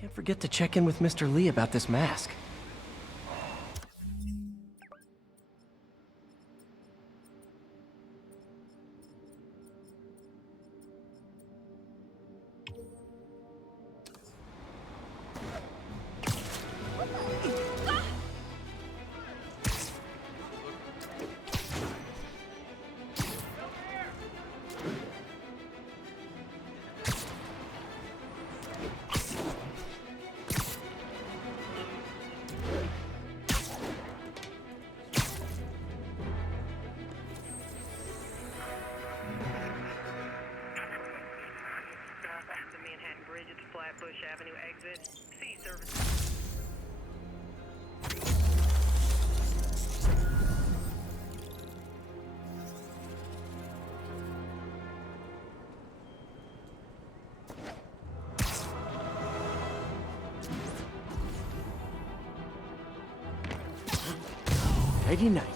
Can't forget to check in with Mr. Lee about this mask. Flatbush Avenue exit. C service. Nighty night.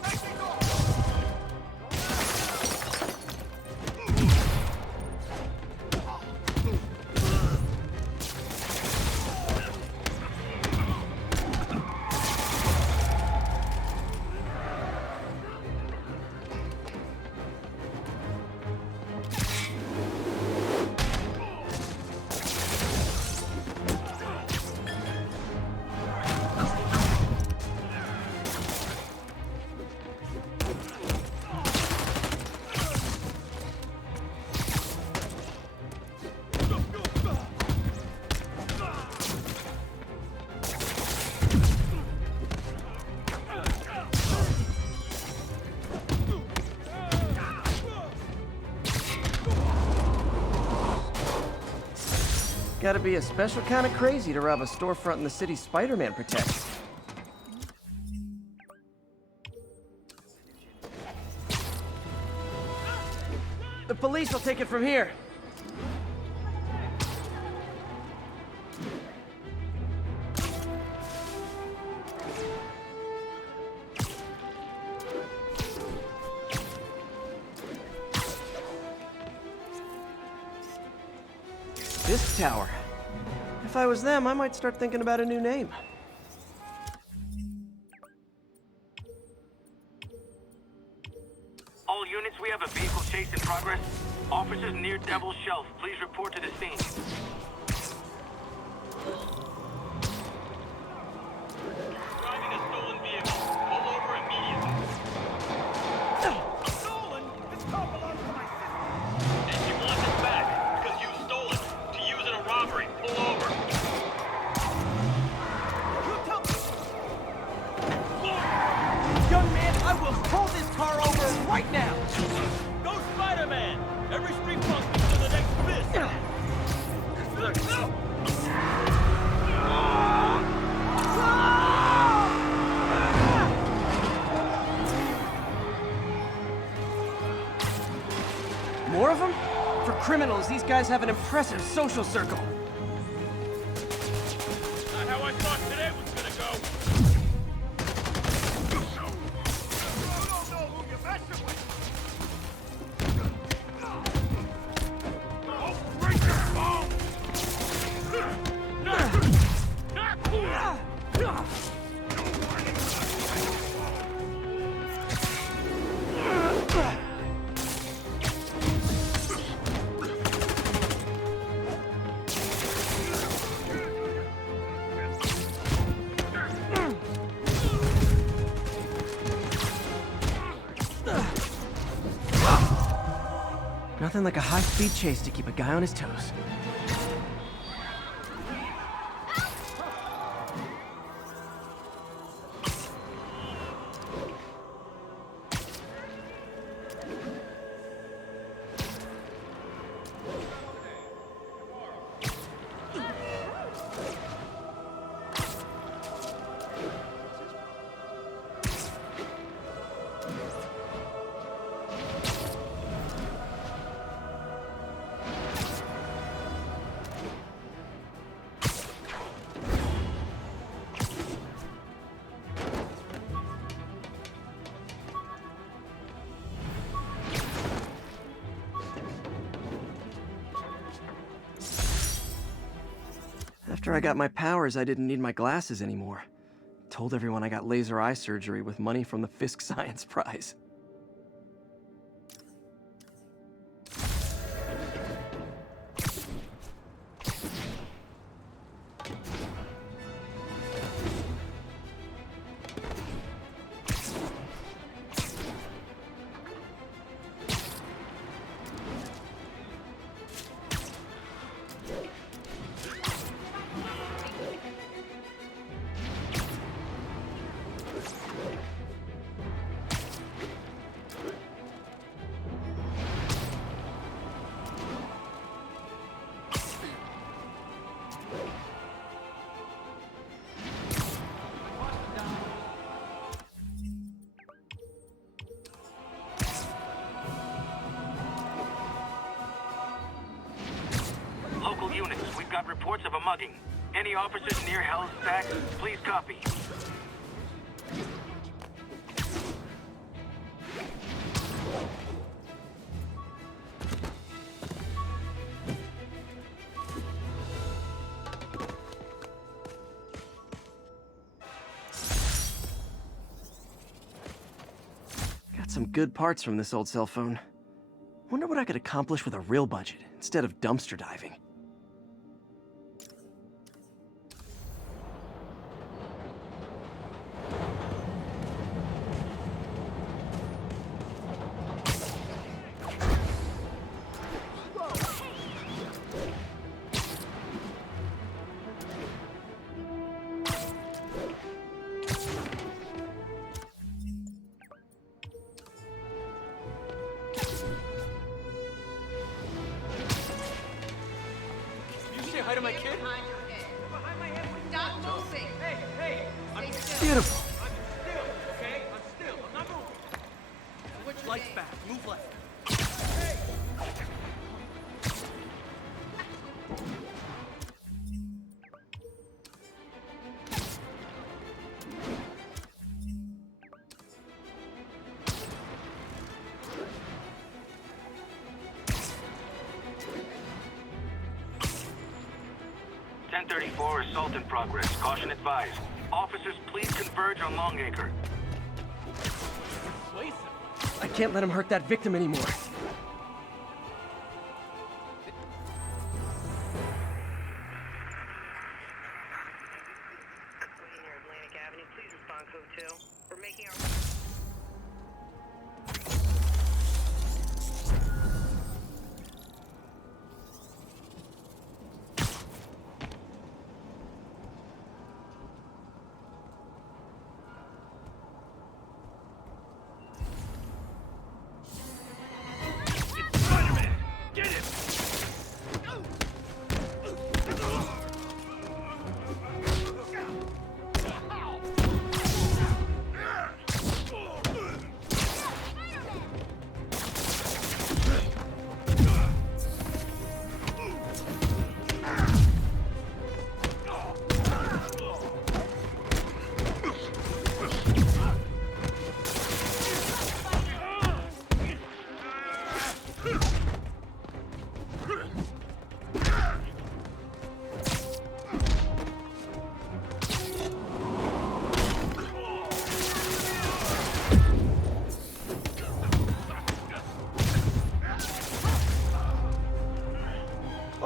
Gotta be a special kind of crazy to rob a storefront in the city Spider-Man protects. The police will take it from here. This tower. If I was them, I might start thinking about a new name. All units, we have a vehicle chase in progress. Officers near Devil's Shelf, please report to the scene. Driving a stolen vehicle. Pull over immediately. Stolen? This car belongs to my sister. And she wants it back because you stole it to use in a robbery. Pull over. Young man, I will pull this car over right now! Go Spider-Man! Every street punk to the next fist! More of them? For criminals, these guys have an impressive social circle. Not how I thought today was gonna go. Nothing like a high-speed chase to keep a guy on his toes. After I got my powers, I didn't need my glasses anymore. Told everyone I got laser eye surgery with money from the Fisk Science Prize. Local units, we've got reports of a mugging. Any officers near Hell's Stack, please copy. Got some good parts from this old cell phone. Wonder what I could accomplish with a real budget instead of dumpster diving. Hi to my kid. Stop moving. Hey, I'm Beautiful. still, okay? I'm still. I'm not moving. Which Lights back. Move left. .34 assault in progress. Caution advised. Officers, please converge on Longacre. I can't let him hurt that victim anymore. Waiting near Atlantic Avenue. Please respond code 2. We're making our... Get him!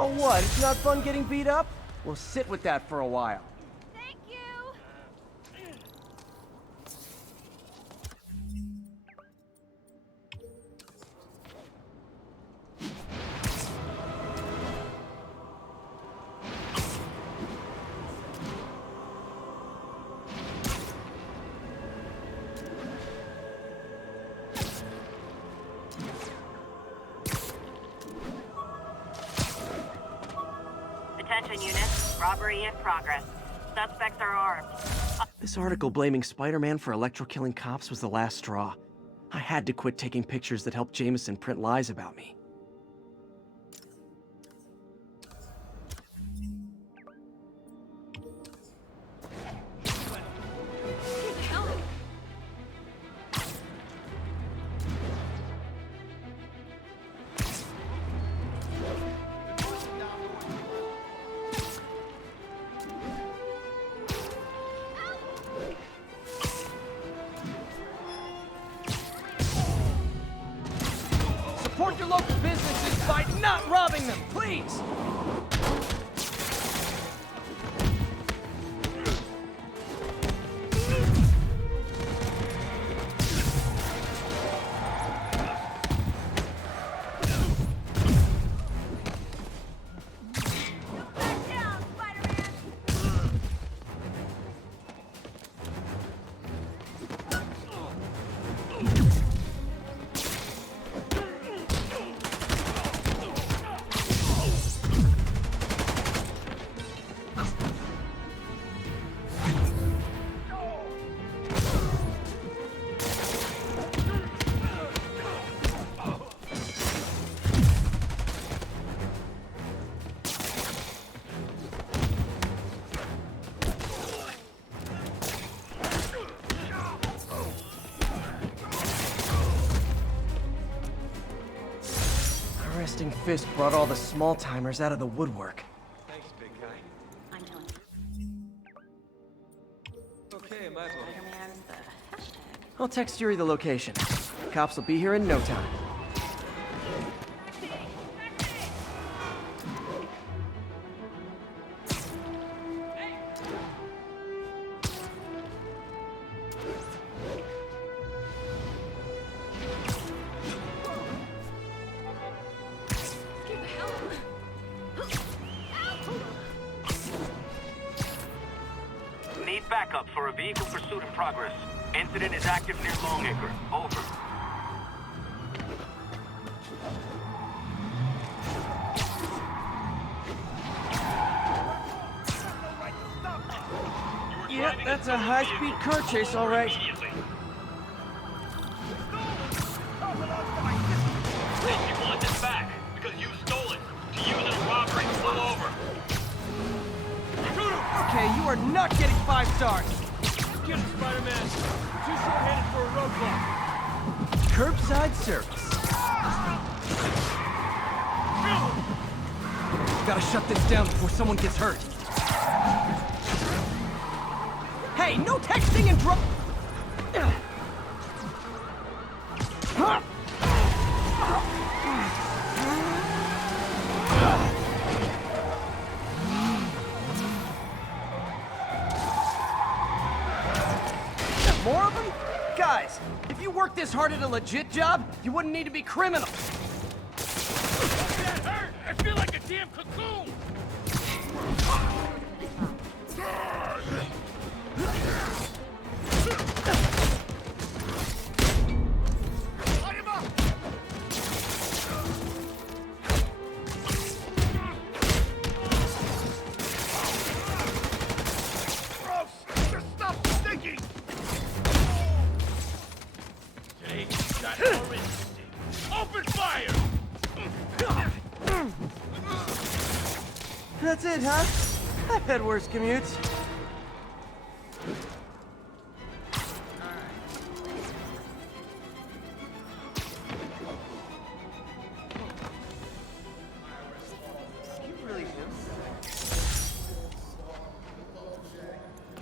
Oh what, it's not fun getting beat up? We'll sit with that for a while. Thank you. Attention units, robbery in progress. Suspects are armed. This article blaming Spider-Man for electro-killing cops was the last straw. I had to quit taking pictures that helped Jameson print lies about me. Support your local businesses by not robbing them, please! Back down, Spider-Man! A resting fist brought all the small-timers out of the woodwork. Thanks, big guy. I'm telling you. Okay, might as well. Spider-Man's the hashtag. I'll text Yuri the location. Cops will be here in no time. Need backup for a vehicle pursuit in progress. Incident is active near Longacre. Over. Yep, that's a high-speed car chase, all right. And you want this back because you stole it to use in a robbery. Pull over. Okay, you are not getting 5 stars! Get him, Spider-Man! Too short-handed for a roadblock! Curbside service. Gotta shut this down before someone gets hurt. Hey, no texting and drop. More of them? Guys, if you worked this hard at a legit job, you wouldn't need to be criminals. That hurt! I feel like a damn cocoon! Open fire! That's it, huh? I've had worse commutes.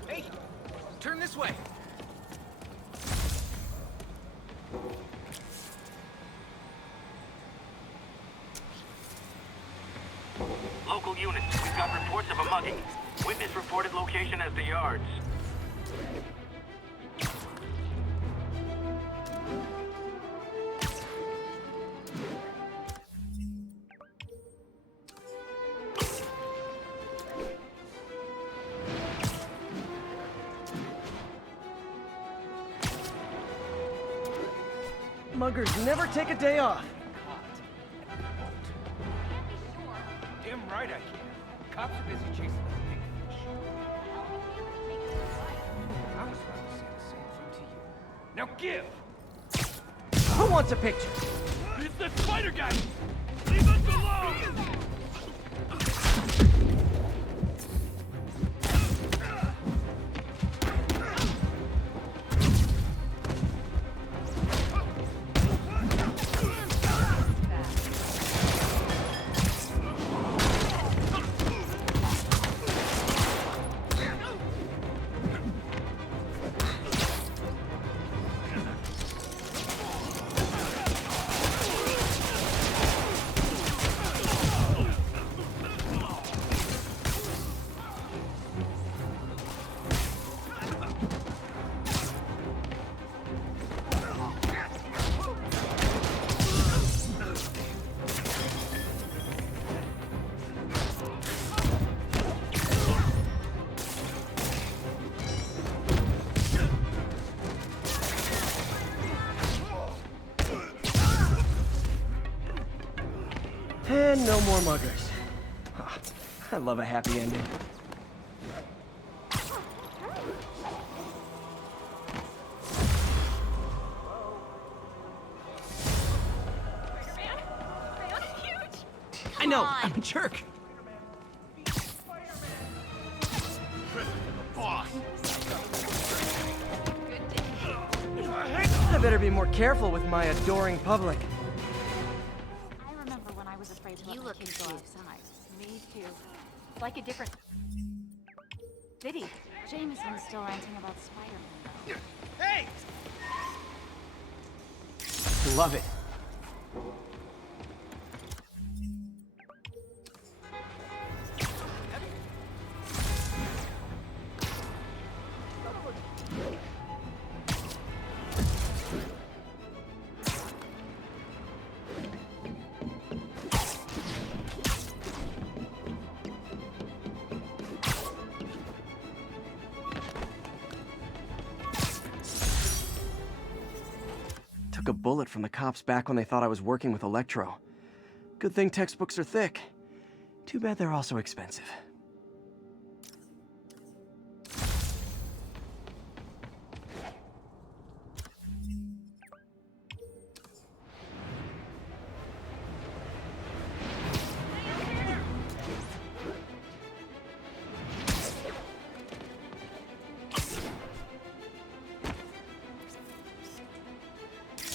Hey! Turn this way! Local units, we've got reports of a mugging. Witness reported location as the yards. Muggers never take a day off. Damn right I can. Cops are busy chasing that big fish. I was about to say the same thing to you. Now give! Who wants a picture? It's the spider guy! Leave us alone! And no more muggers. Ah, I love a happy ending. I know, I'm a jerk. I better be more careful with my adoring public. I remember when I was afraid to let my kids go outside. Me too. Like a different... Biddy, Jameson's still ranting about Spider-Man. Hey! Love it. Took a bullet from the cops back when they thought I was working with Electro. Good thing textbooks are thick. Too bad they're also expensive.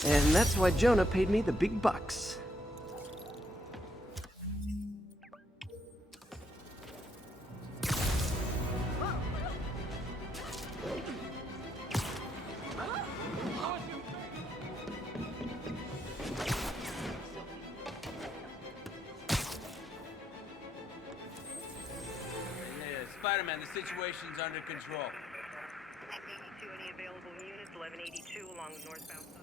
And that's why Jonah paid me the big bucks. Spider-Man, the situation's under control. 82, any available units, 1182 along the northbound side.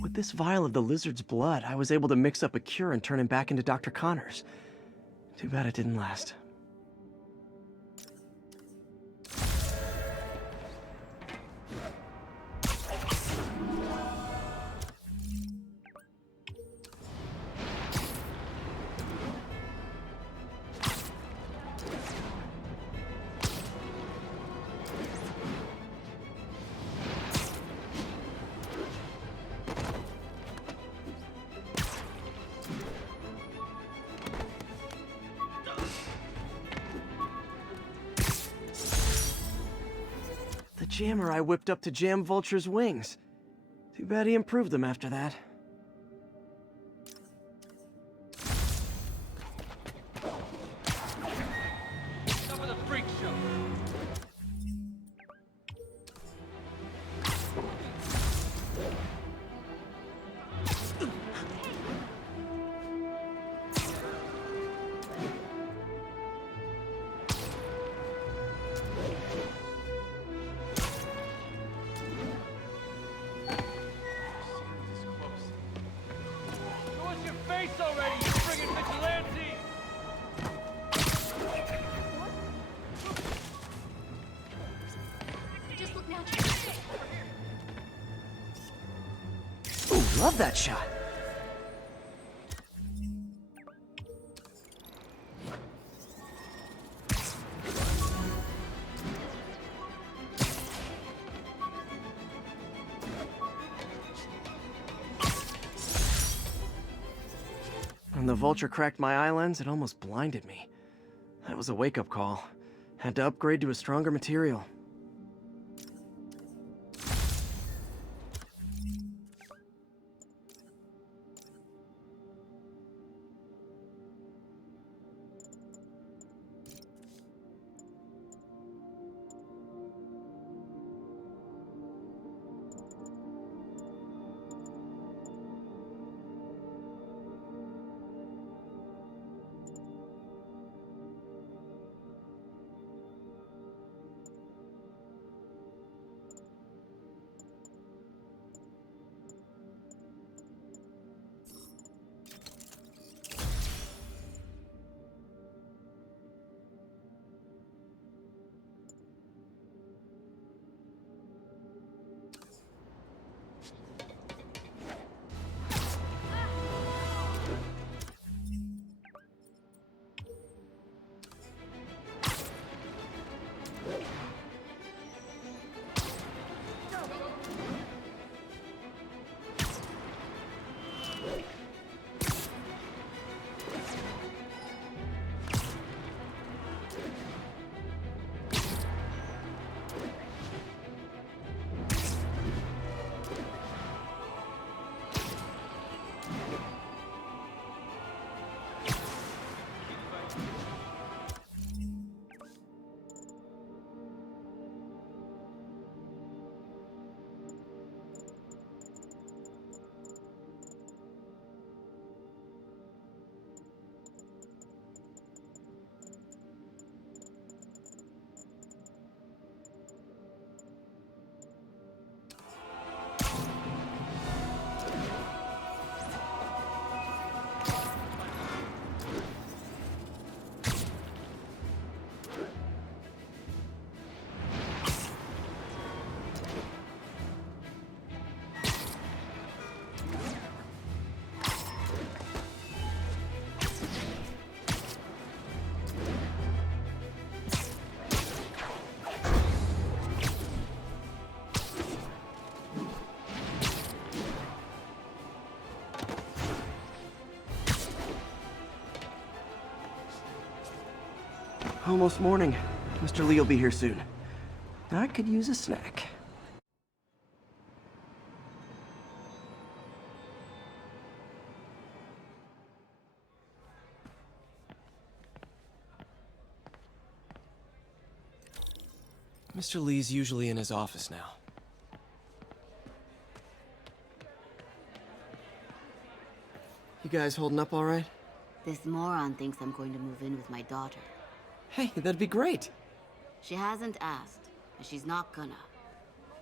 With this vial of the lizard's blood, I was able to mix up a cure and turn him back into Dr. Connors. Too bad it didn't last. With this vial of the lizard's blood, I was able to mix up a cure and turn him back into Dr. Connors. Too bad it didn't last. The jammer I whipped up to jam Vulture's wings. Too bad he improved them after that. Enough of the freak show. Show us your face already, you friggin' vigilante! Just look now. Ooh, love that shot. When the vulture cracked my eye lens, it almost blinded me. That was a wake-up call. Had to upgrade to a stronger material. Almost morning. Mr. Lee will be here soon. I could use a snack. Mr. Lee's usually in his office now. You guys holding up all right? This moron thinks I'm going to move in with my daughter. Hey, that'd be great. She hasn't asked, and she's not gonna.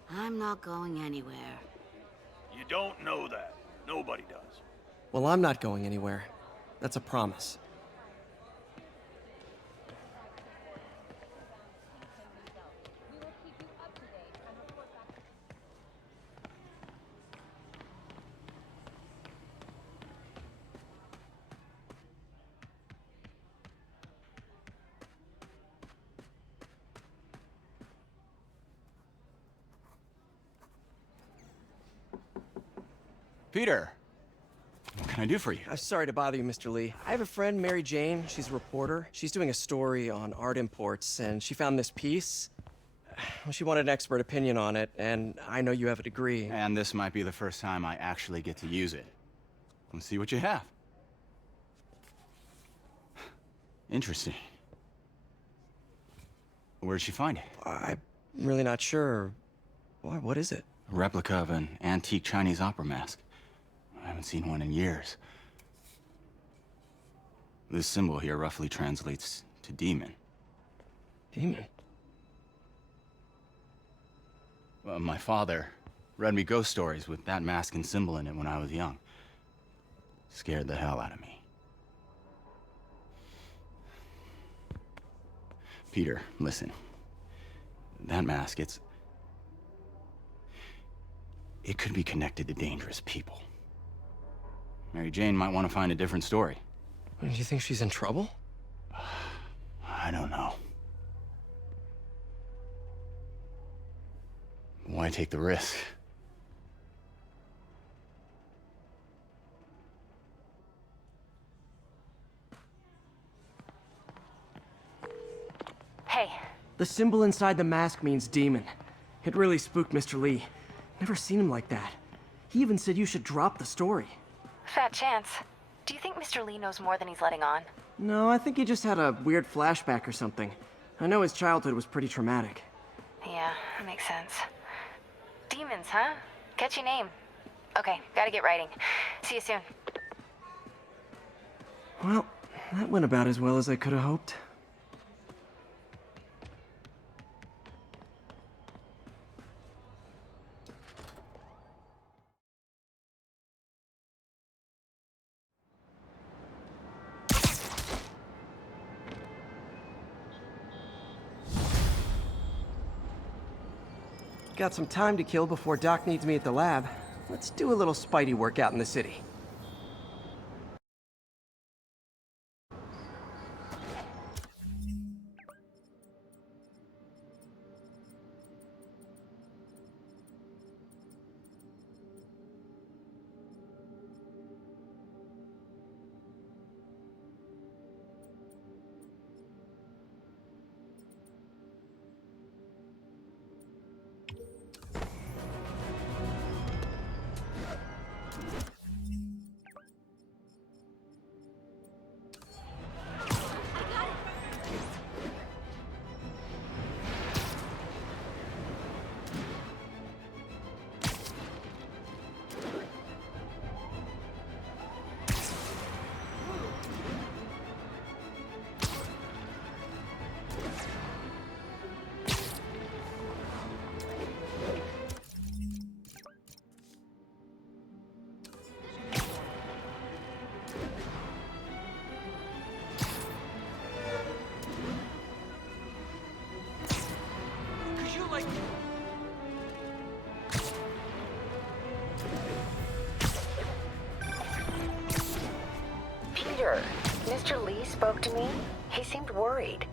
I'm not going anywhere. You don't know that. Nobody does. Well, I'm not going anywhere. That's a promise. Peter, what can I do for you? I'm sorry to bother you, Mr. Lee. I have a friend, Mary Jane. She's a reporter. She's doing a story on art imports, and she found this piece. Well, she wanted an expert opinion on it, and I know you have a degree. And this might be the first time I actually get to use it. Let's see what you have. Interesting. Where'd she find it? I'm really not sure. Why, what is it? A replica of an antique Chinese opera mask. I haven't seen one in years. This symbol here roughly translates to demon. Demon? My father read me ghost stories with that mask and symbol in it when I was young. Scared the hell out of me. Peter, listen. That mask, it could be connected to dangerous people. Mary Jane might want to find a different story. Do you think she's in trouble? I don't know. Why take the risk? Hey, The symbol inside the mask means demon. It really spooked Mr. Lee. Never seen him like that. He even said you should drop the story. Fat chance. Do you think Mr. Lee knows more than he's letting on? No, I think he just had a weird flashback or something. I know his childhood was pretty traumatic. Yeah, that makes sense. Demons, huh? Catchy name. Okay, gotta get writing. See you soon. Well, that went about as well as I could have hoped. Got some time to kill before Doc needs me at the lab. Let's do a little Spidey workout in the city. Peter, Mr. Lee spoke to me. He seemed worried.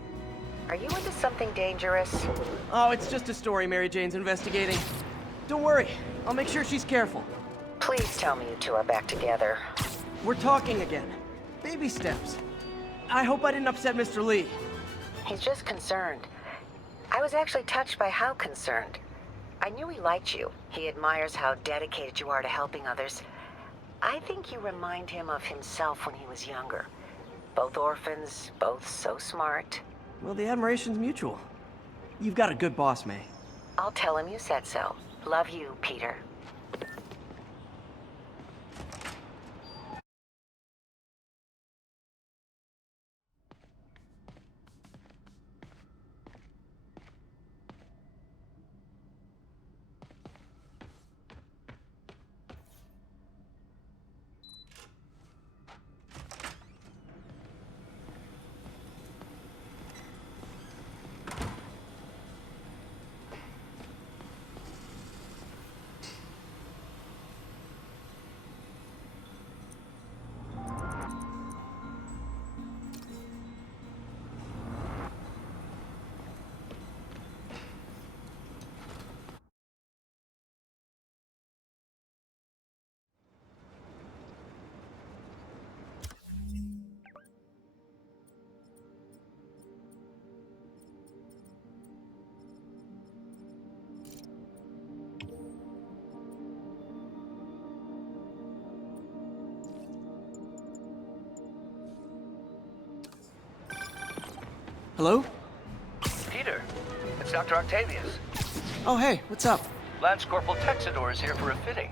Are you into something dangerous? Oh, it's just a story Mary Jane's investigating. Don't worry, I'll make sure she's careful. Please tell me you two are back together. We're talking again. Baby steps. I hope I didn't upset Mr. Lee. He's just concerned. I was actually touched by how concerned. I knew he liked you. He admires how dedicated you are to helping others. I think you remind him of himself when he was younger. Both orphans, both so smart. Well, the admiration's mutual. You've got a good boss, May. I'll tell him you said so. Love you, Peter. Hello? Peter, it's Dr. Octavius. Oh, hey, what's up? Lance Corporal Texador is here for a fitting.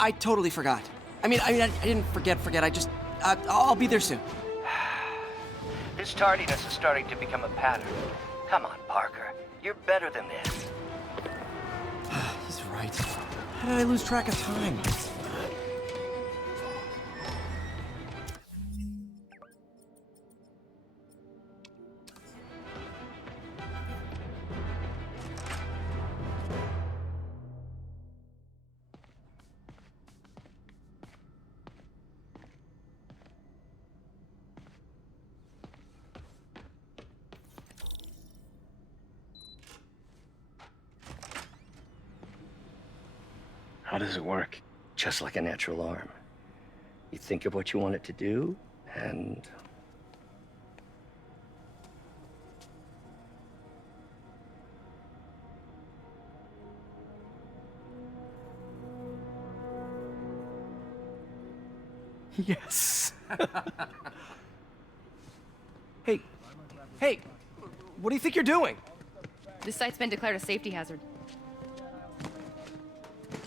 I totally forgot. I didn't forget. I'll be there soon. His tardiness is starting to become a pattern. Come on, Parker. You're better than this. He's right. How did I lose track of time? How does it work? Just like a natural arm. You think of what you want it to do, and... Yes. Hey, what do you think you're doing? This site's been declared a safety hazard.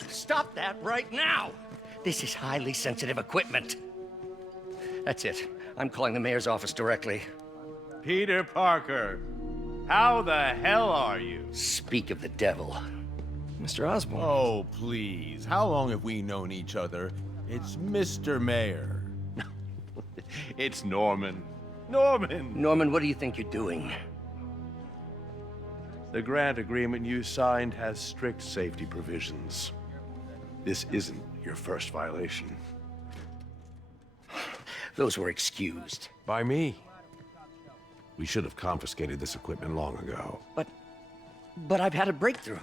Stop that right now! This is highly sensitive equipment. That's it. I'm calling the mayor's office directly. Peter Parker, how the hell are you? Speak of the devil. Mr. Osborn. Oh, please. How long have we known each other? It's Mr. Mayor. It's Norman. Norman, what do you think you're doing? The grant agreement you signed has strict safety provisions. This isn't your first violation. Those were excused. By me. We should have confiscated this equipment long ago. But I've had a breakthrough.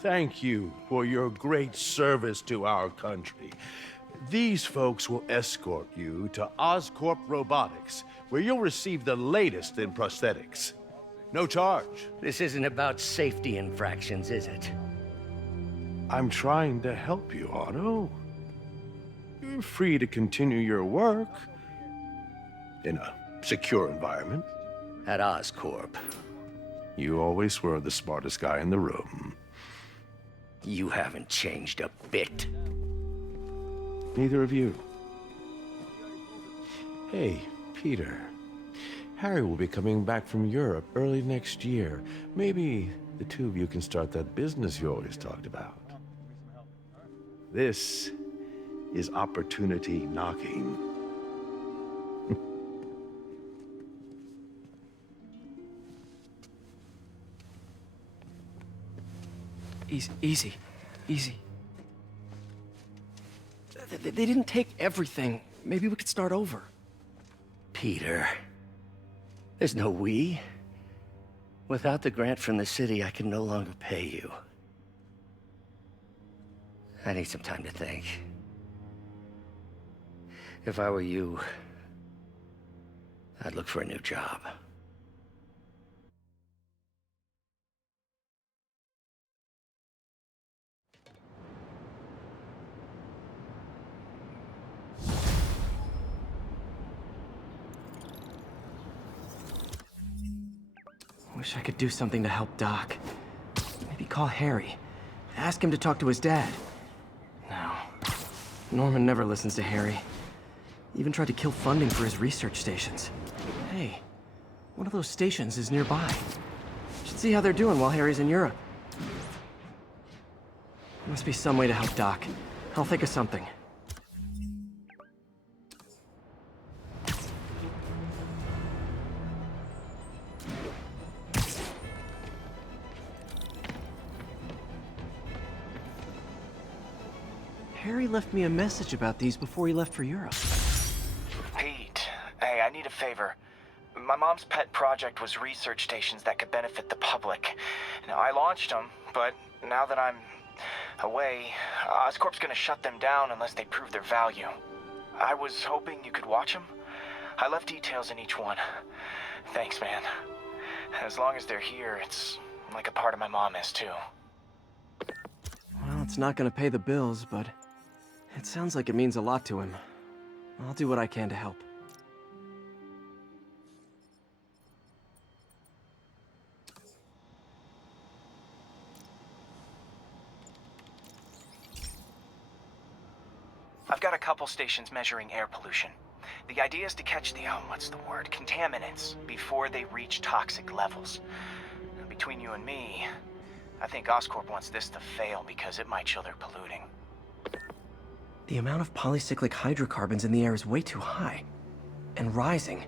Thank you for your great service to our country. These folks will escort you to Oscorp Robotics, where you'll receive the latest in prosthetics. No charge. This isn't about safety infractions, is it? I'm trying to help you, Otto. You're free to continue your work in a secure environment. At Oscorp. You always were the smartest guy in the room. You haven't changed a bit. Neither of you. Hey, Peter. Harry will be coming back from Europe early next year. Maybe the two of you can start that business you always talked about. This is opportunity knocking. Easy. They didn't take everything. Maybe we could start over. Peter, there's no we. Without the grant from the city, I can no longer pay you. I need some time to think. If I were you, I'd look for a new job. Wish I could do something to help Doc. Maybe call Harry. Ask him to talk to his dad. No. Norman never listens to Harry. Even tried to kill funding for his research stations. Hey, one of those stations is nearby. Should see how they're doing while Harry's in Europe. Must be some way to help Doc. I'll think of something. Harry left me a message about these before he left for Europe. Pete, hey, I need a favor. My mom's pet project was research stations that could benefit the public. Now, I launched them, but now that I'm away, Oscorp's gonna shut them down unless they prove their value. I was hoping you could watch them. I left details in each one. Thanks, man. As long as they're here, it's like a part of my mom is, too. Well, it's not gonna pay the bills, but it sounds like it means a lot to him. I'll do what I can to help. I've got a couple stations measuring air pollution. The idea is to catch the, contaminants before they reach toxic levels. Between you and me, I think Oscorp wants this to fail because it might show they're polluting. The amount of polycyclic hydrocarbons in the air is way too high. And rising.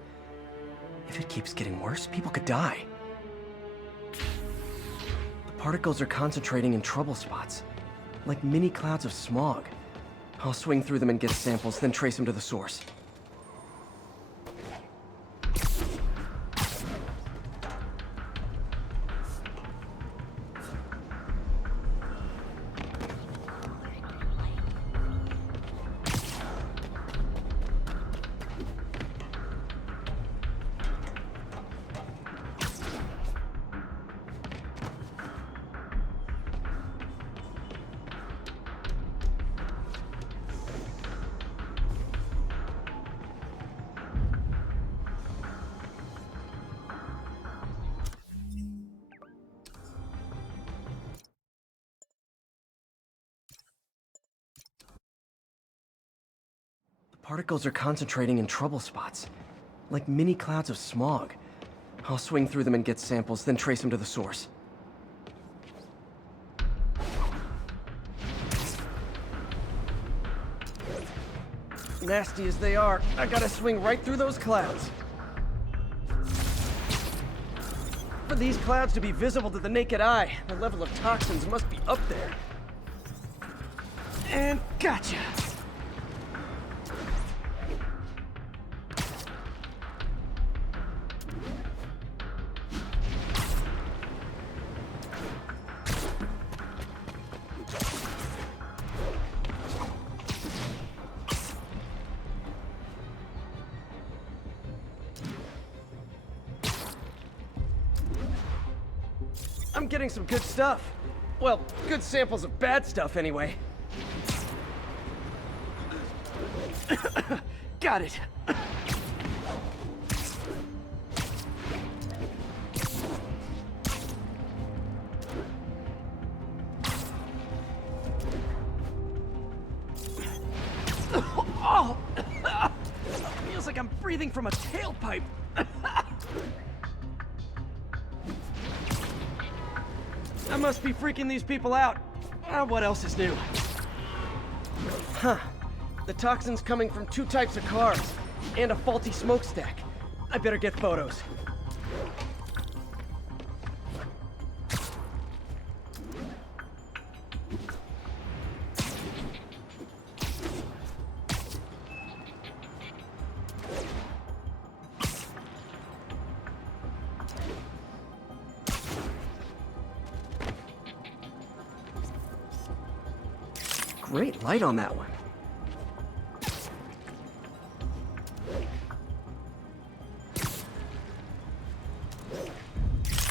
If it keeps getting worse, people could die. The particles are concentrating in trouble spots, like mini clouds of smog. I'll swing through them and get samples, then trace them to the source. Particles are concentrating in trouble spots, like mini clouds of smog. I'll swing through them and get samples, then trace them to the source. Nasty as they are, I gotta swing right through those clouds. For these clouds to be visible to the naked eye, the level of toxins must be up there. And gotcha! I'm getting some good stuff. Well, good samples of bad stuff, anyway. Got it. Oh! Feels like I'm breathing from a tailpipe. I must be freaking these people out. What else is new? Huh. The toxin's coming from 2 types of cars, and a faulty smokestack. I better get photos. Great light on that one.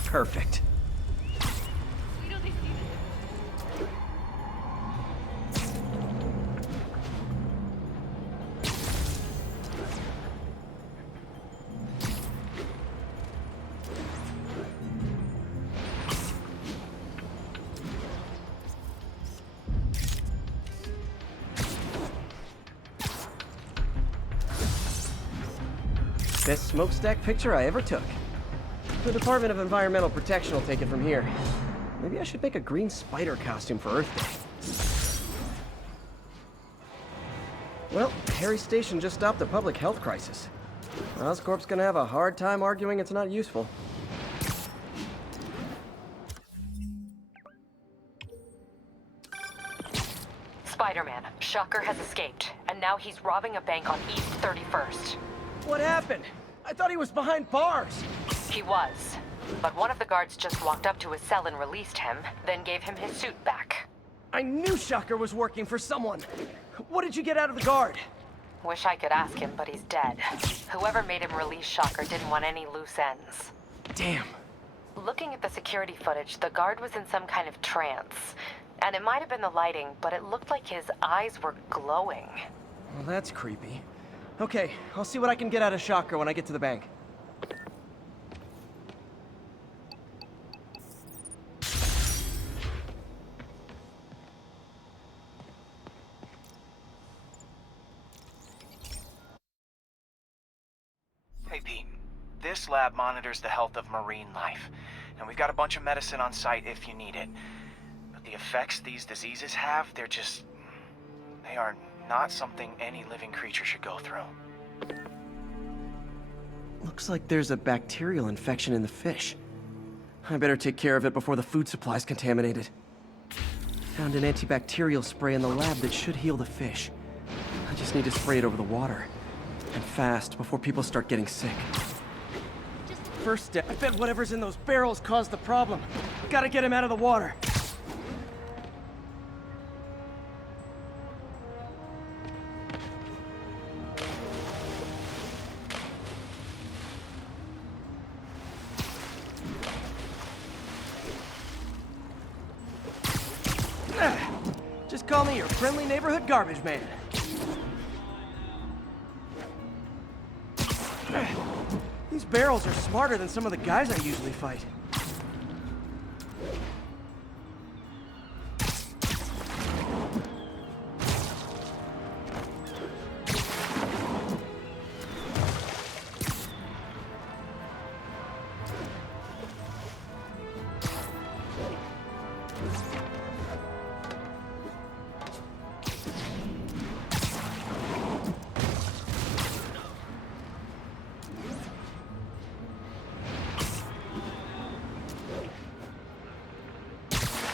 Perfect. Best smokestack picture I ever took. The Department of Environmental Protection will take it from here. Maybe I should make a green spider costume for Earth Day. Well, Harry's station just stopped a public health crisis. Oscorp's gonna have a hard time arguing it's not useful. Spider-Man, Shocker has escaped, and now he's robbing a bank on East 31st. What happened? I thought he was behind bars. He was, but one of the guards just walked up to his cell and released him, then gave him his suit back. I knew Shocker was working for someone. What did you get out of the guard? Wish I could ask him, but he's dead. Whoever made him release Shocker didn't want any loose ends. Damn. Looking at the security footage, the guard was in some kind of trance. And it might have been the lighting, but it looked like his eyes were glowing. Well, that's creepy. Okay, I'll see what I can get out of Shocker when I get to the bank. Hey, Pete. This lab monitors the health of marine life, and we've got a bunch of medicine on site if you need it. But the effects these diseases have, they are not something any living creature should go through. Looks like there's a bacterial infection in the fish. I better take care of it before the food supply's contaminated. Found an antibacterial spray in the lab that should heal the fish. I just need to spray it over the water. And fast, before people start getting sick. First step, I bet whatever's in those barrels caused the problem. Gotta get him out of the water. Just call me your friendly neighborhood garbage man. These barrels are smarter than some of the guys I usually fight.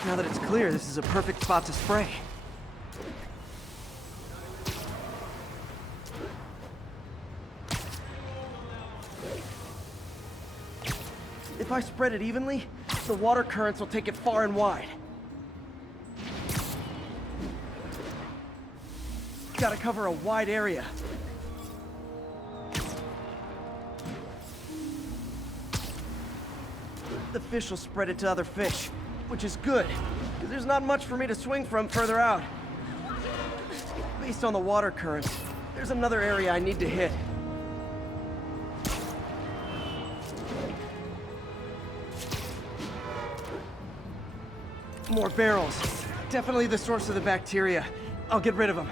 Now that it's clear, this is a perfect spot to spray. If I spread it evenly, the water currents will take it far and wide. Gotta cover a wide area. The fish will spread it to other fish. Which is good, because there's not much for me to swing from further out. Based on the water currents, there's another area I need to hit. More barrels. Definitely the source of the bacteria. I'll get rid of them.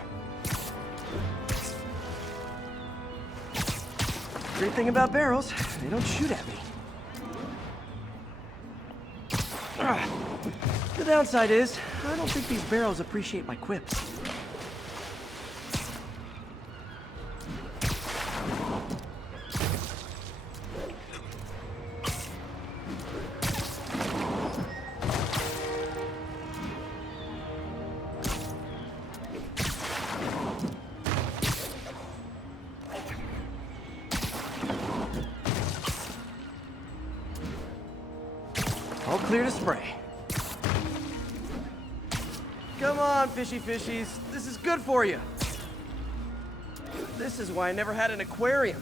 Great thing about barrels, they don't shoot at me. The downside is, I don't think these barrels appreciate my quips. All clear to spray. Come on, fishy fishies. This is good for you. This is why I never had an aquarium.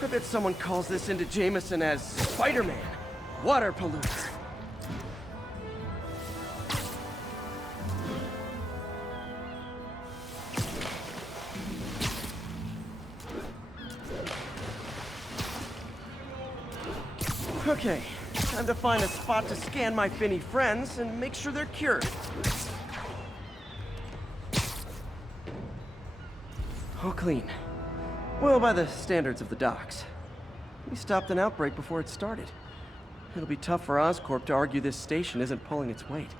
I bet someone calls this into Jameson as Spider-Man, water polluter. Okay, Time to find a spot to scan my finny friends and make sure they're cured. All clean. Well, by the standards of the docks. We stopped an outbreak before it started. It'll be tough for Oscorp to argue this station isn't pulling its weight.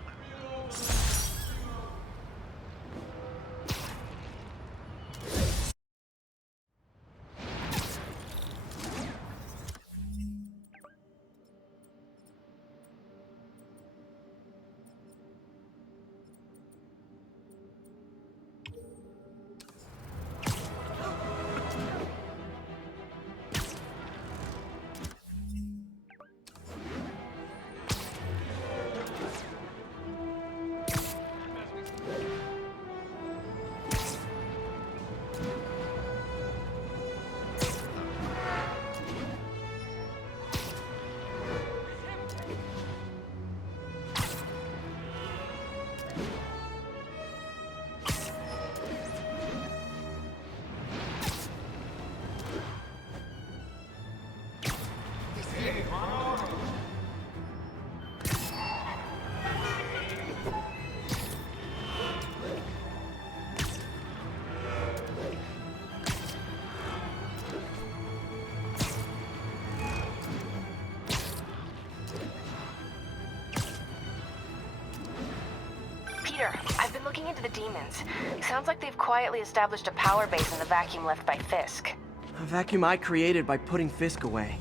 I've been looking into the demons. Sounds like they've quietly established a power base in the vacuum left by Fisk. A vacuum I created by putting Fisk away.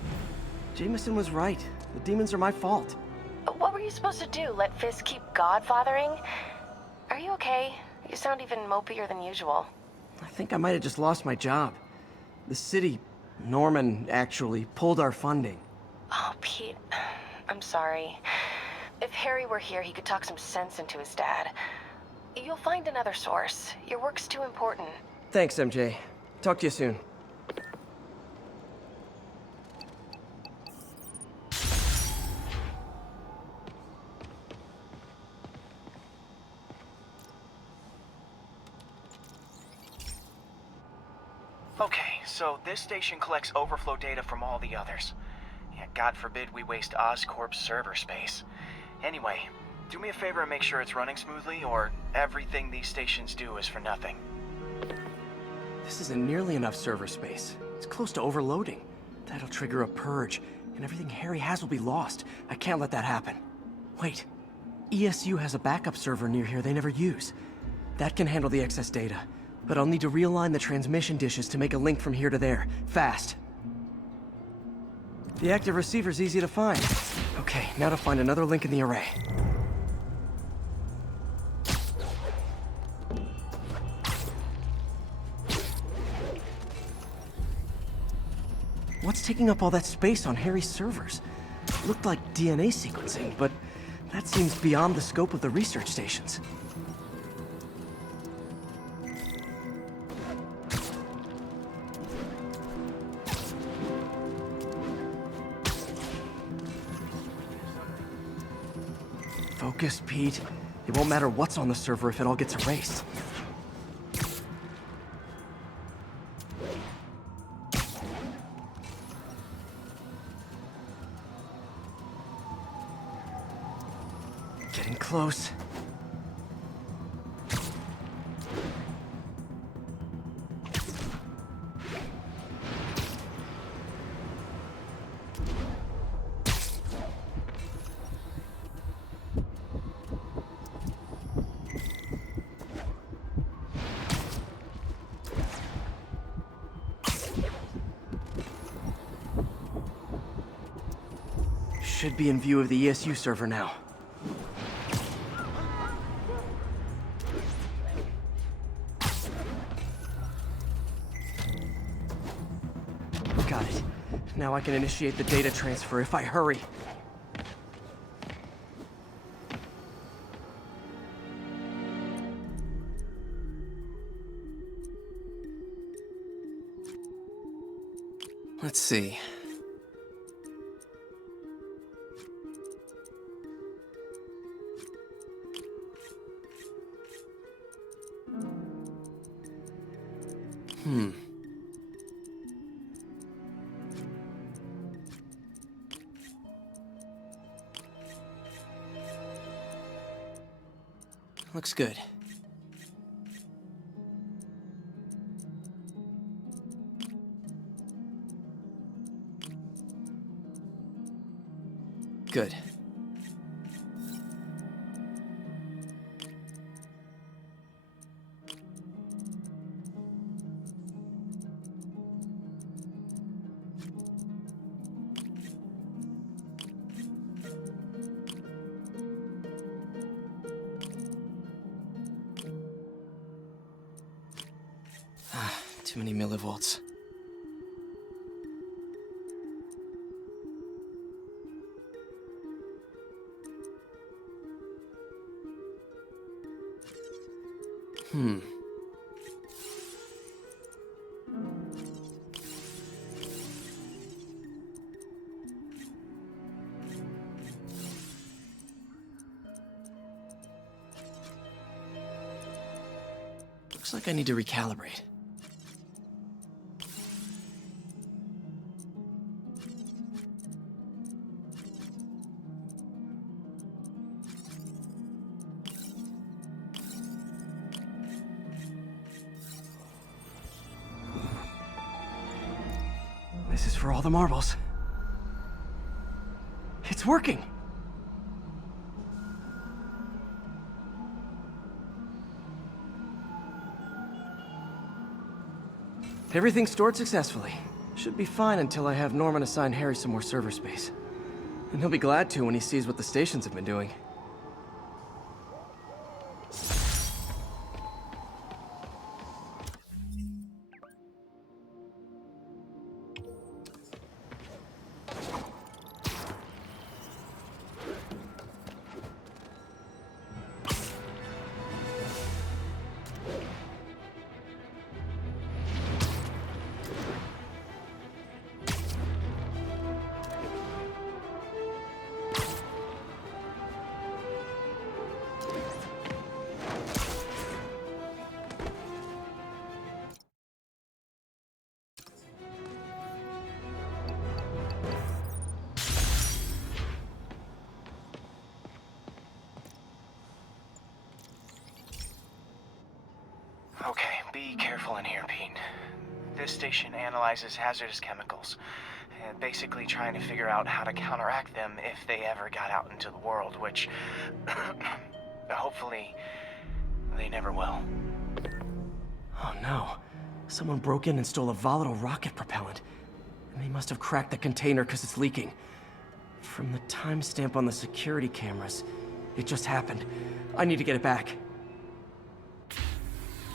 Jameson was right. The demons are my fault. What were you supposed to do? Let Fisk keep godfathering? Are you okay? You sound even mopier than usual. I think I might have just lost my job. The city, Norman, actually, pulled our funding. Oh, Pete. I'm sorry. If Harry were here, he could talk some sense into his dad. You'll find another source. Your work's too important. Thanks, MJ. Talk to you soon. Okay, so this station collects overflow data from all the others. Yeah, God forbid we waste Oscorp's server space. Anyway, do me a favor and make sure it's running smoothly, or everything these stations do is for nothing. This isn't nearly enough server space. It's close to overloading. That'll trigger a purge, and everything Harry has will be lost. I can't let that happen. Wait. ESU has a backup server near here they never use. That can handle the excess data, but I'll need to realign the transmission dishes to make a link from here to there, fast. The active receiver's easy to find. Okay, now to find another link in the array. What's taking up all that space on Harry's servers? It looked like DNA sequencing, but that seems beyond the scope of the research stations. Focus, Pete. It won't matter what's on the server if it all gets erased. Getting close. Should be in view of the ESU server now. Got it. Now I can initiate the data transfer if I hurry. Let's see. Looks good. Good. Too many millivolts. Looks like I need to recalibrate. This is for all the marbles. It's working! Everything stored successfully. Should be fine until I have Norman assign Harry some more server space. And he'll be glad to when he sees what the stations have been doing. Okay, be careful in here, Pete. This station analyzes hazardous chemicals, basically trying to figure out how to counteract them if they ever got out into the world, which hopefully they never will. Oh no. Someone broke in and stole a volatile rocket propellant. And they must have cracked the container because it's leaking. From the timestamp on the security cameras, it just happened. I need to get it back.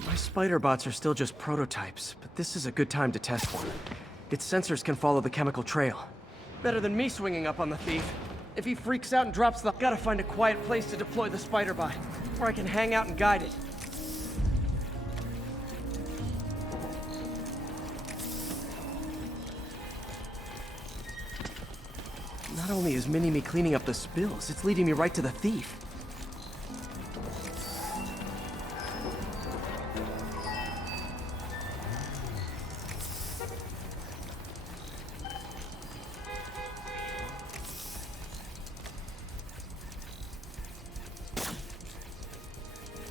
My spider bots are still just prototypes, but this is a good time to test one. Its sensors can follow the chemical trail. Better than me swinging up on the thief. If he freaks out and drops the... Gotta find a quiet place to deploy the spider bot, where I can hang out and guide it. Not only is Mini-Me cleaning up the spills, it's leading me right to the thief.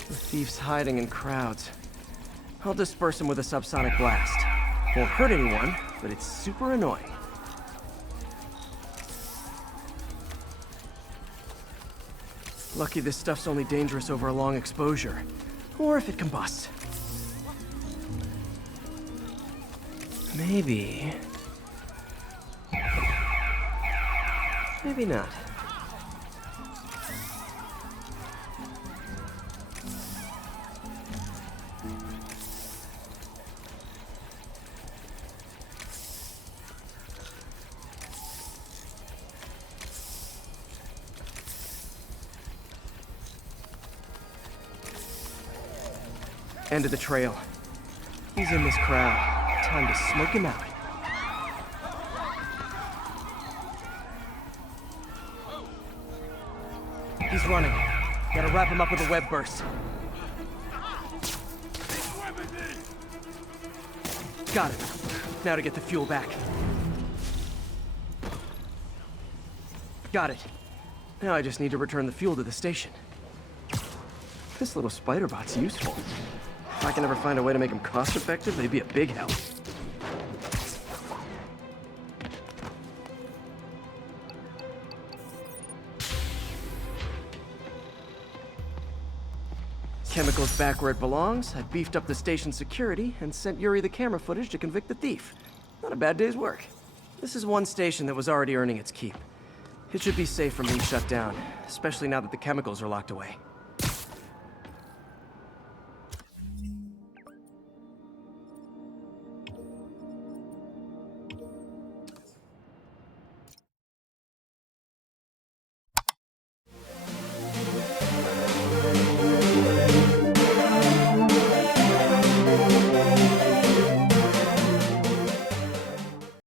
The thief's hiding in crowds. I'll disperse him with a subsonic blast. Won't hurt anyone, but it's super annoying. Lucky this stuff's only dangerous over a long exposure. Or if it combusts. Maybe... maybe not. End of the trail. He's in this crowd. Time to smoke him out. He's running. Gotta wrap him up with a web burst. Got it. Now to get the fuel back. Got it. Now I just need to return the fuel to the station. This little spider bot's useful. If I can ever find a way to make them cost-effective, they'd be a big help. Chemicals back where it belongs. I beefed up the station's security and sent Yuri the camera footage to convict the thief. Not a bad day's work. This is one station that was already earning its keep. It should be safe from being shut down, especially now that the chemicals are locked away.